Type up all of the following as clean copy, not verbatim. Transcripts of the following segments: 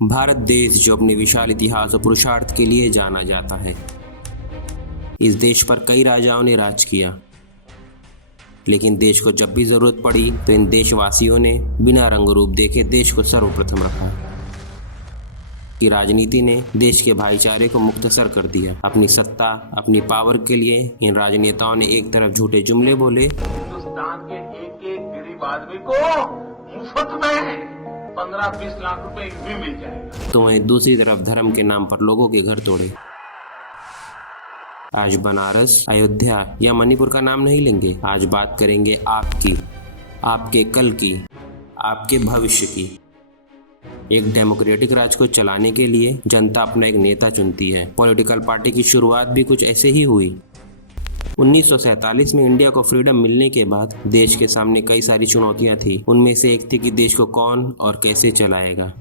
भारत देश जो अपने विशाल इतिहास और पुरुषार्थ के लिए जाना जाता है। इस देश पर कई राजाओं ने राज किया, लेकिन देश को जब भी जरूरत पड़ी तो इन देशवासियों ने बिना रंग रूप देखे देश को सर्वप्रथम रखा। कि राजनीति ने देश के भाईचारे को मुख्तसर कर दिया। अपनी सत्ता, अपनी पावर के लिए इन राजनेताओं ने एक तरफ झूठे जुमले बोले, हिंदुस्तान के एक एक गरीब आदमी को मुफ्त में 15-20 लाख रुपए भी मिल जाएगा, तो वहीं दूसरी तरफ धर्म के नाम पर लोगों के घर तोड़े। आज बनारस, अयोध्या या मणिपुर का नाम नहीं लेंगे। आज बात करेंगे आपकी, आपके कल की, आपके भविष्य की। एक डेमोक्रेटिक राज को चलाने के लिए जनता अपना एक नेता चुनती है। पॉलिटिकल पार्टी की शुरुआत भी कुछ ऐसे ही हुई। 1947 में इंडिया को फ्रीडम मिलने के बाद देश के सामने कई सारी चुनौतियां थी। उनमें से एक थी कि देश को कौन और कैसे चलाएगा।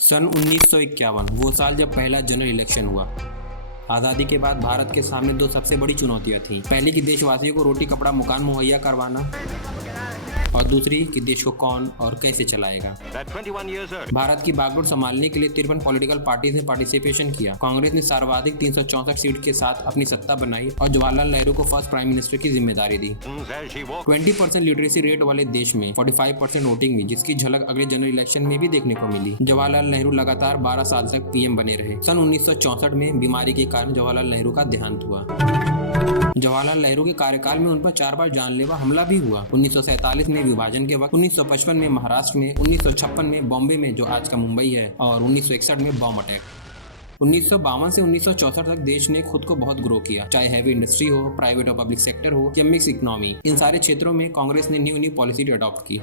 सन 1951 वो साल जब पहला जनरल इलेक्शन हुआ। आज़ादी के बाद भारत के सामने दो सबसे बड़ी चुनौतियां थीं। पहली कि देशवासियों को रोटी कपड़ा मकान मुहैया करवाना, और दूसरी कि देश को कौन और कैसे चलाएगा। भारत की बागडोर संभालने के लिए 53 पॉलिटिकल पार्टी ने पार्टिसिपेशन किया। कांग्रेस ने सर्वाधिक 364 सीट के साथ अपनी सत्ता बनाई और जवाहरलाल नेहरू को फर्स्ट प्राइम मिनिस्टर की जिम्मेदारी दी। 20% लिटरेसी रेट वाले देश में 45% वोटिंग हुई, जिसकी झलक अगले जनरल इलेक्शन में भी देखने को मिली। जवाहरलाल नेहरू लगातार 12 साल तक पीएम बने रहे। सन 1964 में बीमारी के कारण जवाहरलाल नेहरू का देहांत हुआ। जवाहरलाल नेहरू के कार्यकाल में उन पर 4 बार जानलेवा हमला भी हुआ। 1947 में विभाजन के वक्त, 1955 में महाराष्ट्र में, 1956 में बॉम्बे में जो आज का मुंबई है, और 1961 में बॉम्ब अटैक। 1952 से 1964 तक देश ने खुद को बहुत ग्रो किया। चाहे हैवी इंडस्ट्री हो, प्राइवेट और पब्लिक सेक्टर हो या मिक्स इकोनॉमी, इन सारे क्षेत्रों में कांग्रेस ने न्यू पॉलिसी अडॉप्ट की।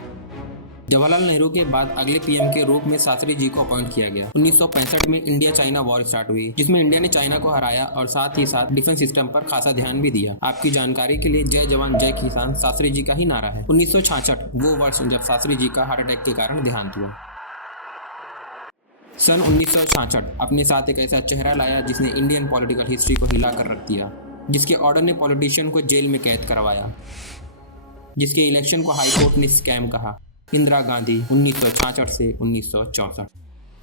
जवाहरलाल नेहरू के बाद अगले पीएम के रूप में शास्त्री जी को अपॉइंट किया गया। 1965 में इंडिया चाइना वॉर स्टार्ट हुई, जिसमें इंडिया ने चाइना को हराया और साथ ही साथ डिफेंस सिस्टम पर खासा ध्यान भी दिया। आपकी जानकारी के लिए जय जवान जय किसान शास्त्री जी का ही नारा है। 1966 वो वर्ष जब शास्त्री जी का हार्ट अटैक के कारण देहांत हुआ। सन 1966 अपने साथ एक ऐसा चेहरा लाया जिसने इंडियन पॉलिटिकल हिस्ट्री को हिला कर रख दिया, जिसके ऑर्डर ने पॉलिटिशियन को जेल में कैद करवाया, जिसके इलेक्शन को हाईकोर्ट ने स्कैम कहा। इंदिरा गांधी 1966 से 1964।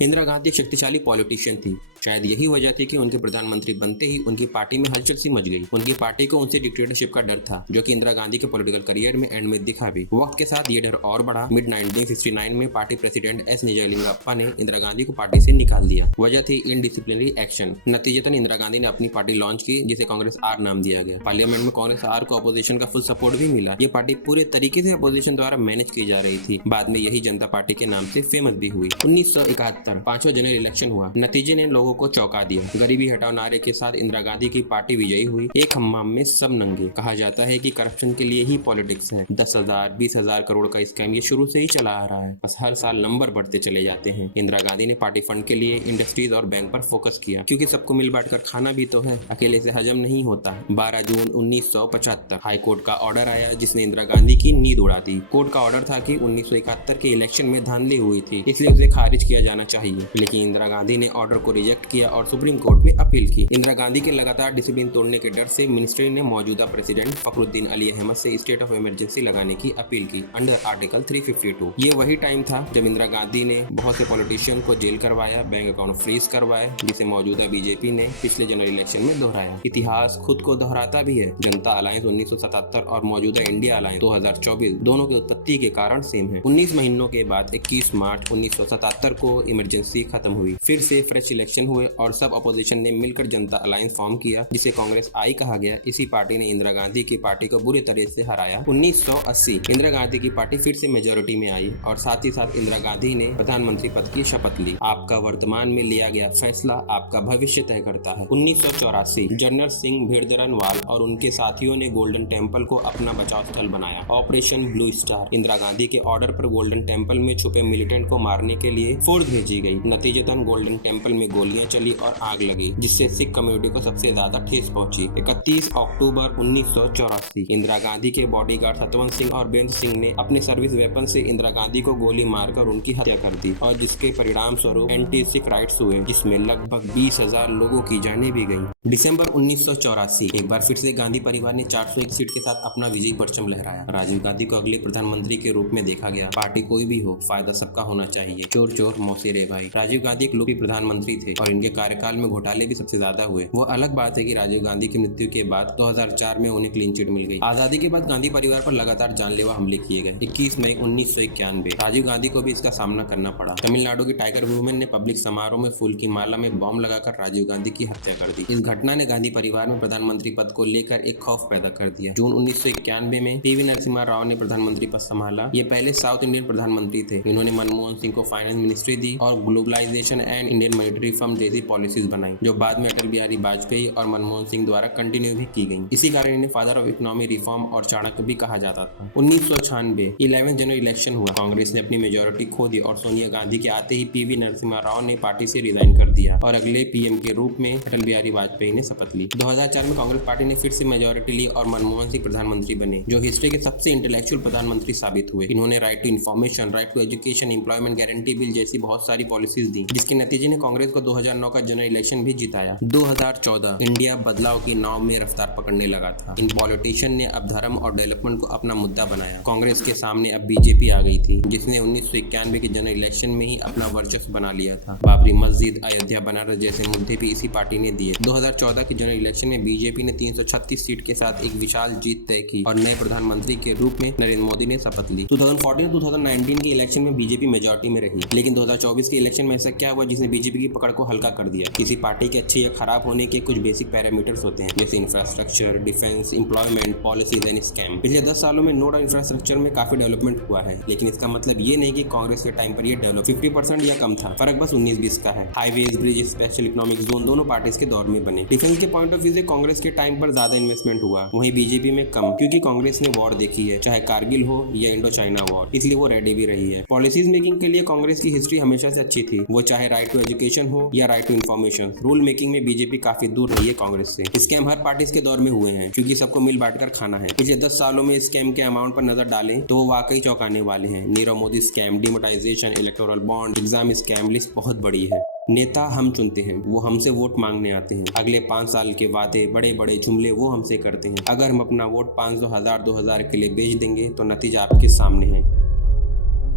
इंदिरा गांधी एक शक्तिशाली पॉलिटिशियन थी। शायद यही वजह थी कि उनके प्रधानमंत्री बनते ही उनकी पार्टी में हलचल सी मच गई। उनकी पार्टी को उनसे डिक्टेटरशिप का डर था, जो कि इंदिरा गांधी के पॉलिटिकल करियर में एंड में दिखा भी। वक्त के साथ ये डर और बढ़ा। मिड 1969 में पार्टी प्रेसिडेंट एस निजलिंगप्पा ने इंदिरा गांधी को पार्टी से निकाल दिया। वजह थी इनडिसिप्लिनरी एक्शन। नतीजतन इंदिरा गांधी ने अपनी पार्टी लॉन्च की, जिसे कांग्रेस आर नाम दिया गया। पार्लियामेंट में कांग्रेस आर को अपोजिशन का फुल सपोर्ट भी मिला। ये पार्टी पूरे तरीके से अपोजिशन द्वारा मैनेज की जा रही थी। बाद में यही जनता पार्टी के नाम से फेमस भी हुई। 1971 5वां जनरल इलेक्शन हुआ। नतीजे ने लोगों को चौंका दिया। गरीबी हटाओ नारे के साथ इंदिरा गांधी की पार्टी विजयी हुई। एक हम्माम में सब नंगे। कहा जाता है कि करप्शन के लिए ही पॉलिटिक्स है। 10,000 20,000 करोड़ का स्कैम ये शुरू से ही चला आ रहा है, बस हर साल नंबर बढ़ते चले जाते हैं। इंदिरा गांधी ने पार्टी फंड के लिए इंडस्ट्रीज और बैंक पर फोकस किया, क्योंकि सबको मिल बांट कर खाना भी तो है, अकेले से हजम नहीं होता। 12 जून 1975 हाईकोर्ट का ऑर्डर आया, जिसने इंदिरा गांधी की नींद उड़ा दी। कोर्ट का ऑर्डर था कि 1971 के इलेक्शन में धांधली हुई थी, इसलिए उसे खारिज किया जाना चाहिए, लेकिन इंदिरा गांधी ने ऑर्डर को रिजेक्ट किया और सुप्रीम कोर्ट में अपील की। इंदिरा गांधी के लगातार डिसिप्लिन तोड़ने के डर से मिनिस्ट्री ने मौजूदा प्रेसिडेंट फखरुद्दीन अली अहमद से स्टेट ऑफ इमरजेंसी लगाने की अपील की अंडर आर्टिकल 352। ये वही टाइम था जब इंदिरा गांधी ने बहुत से पॉलिटिशियन को जेल करवाया, बैंक अकाउंट फ्रीज करवाए, जिसे मौजूदा बीजेपी ने पिछले जनरल इलेक्शन में दोहराया। इतिहास खुद को दोहराता भी है। जनता अलायंस 1977 और मौजूदा इंडिया अलायंस 2024 दोनों की उत्पत्ति के कारण सेम है। 19 महीनों के बाद 21 मार्च 1977 को इमरजेंसी खत्म हुई। फिर से फ्रेश इलेक्शन हुए और सब अपोजिशन ने मिलकर जनता अलायंस फॉर्म किया, जिसे कांग्रेस आई कहा गया। इसी पार्टी ने इंदिरा गांधी की पार्टी को बुरी तरह से हराया। 1980 इंदिरा गांधी की पार्टी फिर से मेजोरिटी में आई और साथ ही साथ इंदिरा गांधी ने प्रधानमंत्री पद की शपथ ली। आपका वर्तमान में लिया गया फैसला आपका भविष्य तय करता है। 1984 जनरल सिंह भेड़धरनवाल और उनके साथियों ने गोल्डन टेम्पल को अपना बचाव स्थल बनाया। Operation blue star. Indira Gandhi के ऑर्डर पर गोल्डन टेम्पल में छुपे मिलिटेंट को मारने के लिए फोर्स भेजी गई। नतीजतन गोल्डन टेम्पल में गोलियां गोलियां चली और आग लगी, जिससे सिख कम्युनिटी को सबसे ज्यादा ठेस पहुंची। 31 अक्टूबर 1984 इंदिरा गांधी के बॉडीगार्ड सतवंत सिंह और बीरेंद्र सिंह ने अपने सर्विस वेपन से इंदिरा गांधी को गोली मारकर उनकी हत्या कर दी और जिसके परिणाम स्वरूप एंटी सिख राइट्स हुए, जिसमें लगभग 20,000 लोगों की जानें भी गईं। दिसंबर 1984 एक बार फिर से गांधी परिवार ने 401 सीट के साथ अपना विजयी परचम लहराया। राजीव गांधी को अगले प्रधानमंत्री के रूप में देखा गया। पार्टी कोई भी हो, फायदा सबका होना चाहिए। चोर चोर मौसे रे भाई। राजीव गांधी एक लोकप्रिय प्रधानमंत्री थे और इनके कार्यकाल में घोटाले भी सबसे ज्यादा हुए। वो अलग बात है कि राजीव गांधी की मृत्यु के बाद 2004 में उन्हें क्लीन चिट मिल गई। आजादी के बाद गांधी परिवार पर लगातार जानलेवा हमले किए गए। 21 मई 1991 राजीव गांधी को भी इसका सामना करना पड़ा। तमिलनाडु की टाइगर वुमेन ने पब्लिक समारोह में फूल की माला में बॉम्ब लगाकर राजीव गांधी की हत्या कर दी। इस घटना ने गांधी परिवार में प्रधानमंत्री पद को लेकर एक खौफ पैदा कर दिया। जून 1991 में पीवी नरसिम्हा राव ने प्रधानमंत्री पद संभाला। ये पहले साउथ इंडियन प्रधानमंत्री थे। इन्होंने मनमोहन सिंह को फाइनेंस मिनिस्ट्री दी और globalisation and Indian monetary fund जैसी पॉलिसीज बनाई, जो बाद में अटल बिहारी वाजपेयी और मनमोहन सिंह द्वारा कंटिन्यू भी की गई। इसी कारण इन्हें फादर ऑफ इकोनॉमिक रिफॉर्म और चाणक्य भी कहा जाता था। 1996 11 जनवरी इलेक्शन हुआ। कांग्रेस ने अपनी मेजोरिटी खो दी और सोनिया गांधी के आते ही पीवी नरसिम्हा राव ने पार्टी से रिजाइन कर दिया और अगले पीएम के रूप में अटल बिहारी वाजपेयी ने शपथ ली। 2004 में कांग्रेस पार्टी ने फिर से मेजोरिटी ली और मनमोहन सिंह प्रधानमंत्री बने, जो हिस्ट्री के सबसे इंटेलेक्चुअल प्रधानमंत्री साबित हुए। इन्होंने right to information, right to education, employment guarantee bill जैसी बहुत सारी पॉलिसीज दी, जिसके नतीजे ने कांग्रेस को 2009 का जनरल इलेक्शन भी जिताया। 2014 इंडिया बदलाव की नाव में रफ्तार पकड़ने लगा था। इन पॉलिटिशियन ने अब धर्म और डेवलपमेंट को अपना मुद्दा बनाया। कांग्रेस के सामने अब बीजेपी आ गई थी, जिसने 1991 के जनरल इलेक्शन में ही अपना वर्चस्व बना लिया था। बाबरी मस्जिद, अयोध्या, बनारस जैसे मुद्दे भी इसी पार्टी ने दिए। 2014 के जनरल इलेक्शन में बीजेपी ने 336 सीट के साथ एक विशाल जीत तय की और नए प्रधानमंत्री के रूप में नरेंद्र मोदी ने शपथ ली। 2014-2019 के इलेक्शन में बीजेपी मेजॉरिटी में रही, लेकिन 2024 के इलेक्शन में ऐसा क्या हुआ जिसने बीजेपी की पकड़ को हल्का कर दिया? किसी पार्टी के अच्छे या खराब होने के कुछ बेसिक पैरामीटर्स होते हैं, जैसे infrastructure, defence, employment, policies and scam. पिछले 10 सालों में नोड और इंफ्रास्ट्रक्चर में काफी डेवलपमेंट हुआ है, लेकिन इसका मतलब ये नहीं कि कांग्रेस के टाइम पर ये डेवलप 50% या कम था। फर्क बस 19-20 का है। Highways, bridge, special economic zone दोनों पार्टीज के दौर में बने। डिफेंस के पॉइंट ऑफ व्यू से कांग्रेस के टाइम पर ज्यादा इन्वेस्टमेंट हुआ, वहीं बीजेपी में कम, क्योंकि कांग्रेस ने वॉर देखी है, चाहे कारगिल हो या इंडो चाइना वॉर, इसलिए वो रेडी भी रही है। पॉलिसीज मेकिंग के लिए कांग्रेस की हिस्ट्री हमेशा से अच्छी थी, वो चाहे राइट टू एजुकेशन हो या right to information. Rule making में बीजेपी काफी दूर रही है कांग्रेस से। स्कैम हर पार्टी के दौर में हुए हैं, क्योंकि सबको मिल बांट कर खाना है। पिछले 10 सालों में स्कैम के अमाउंट पर नजर डालें तो वो वाकई चौंकाने वाले हैं। Nirav Modi scam, demonetisation, electoral bond, exam scam, list बहुत बड़ी है। नेता हम चुनते हैं, वो हमसे वोट मांगने आते हैं। अगले 5 साल के वादे, बड़े बड़े जुमले वो हमसे करते हैं। अगर हम अपना वोट 500, 1000, 2000 के लिए बेच देंगे तो नतीजा आपके सामने है।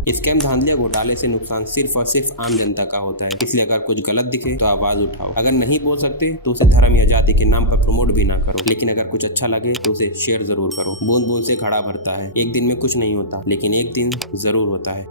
स्कैम, धांधलिया, घोटाले से नुकसान सिर्फ और सिर्फ आम जनता का होता है, इसलिए अगर कुछ गलत दिखे तो आवाज उठाओ। अगर नहीं बोल सकते तो उसे धर्म या जाति के नाम पर प्रमोट भी ना करो, लेकिन अगर कुछ अच्छा लगे तो उसे शेयर जरूर करो। बूंद बूंद से घड़ा भरता है। एक दिन में कुछ नहीं होता, लेकिन एक दिन जरूर होता है।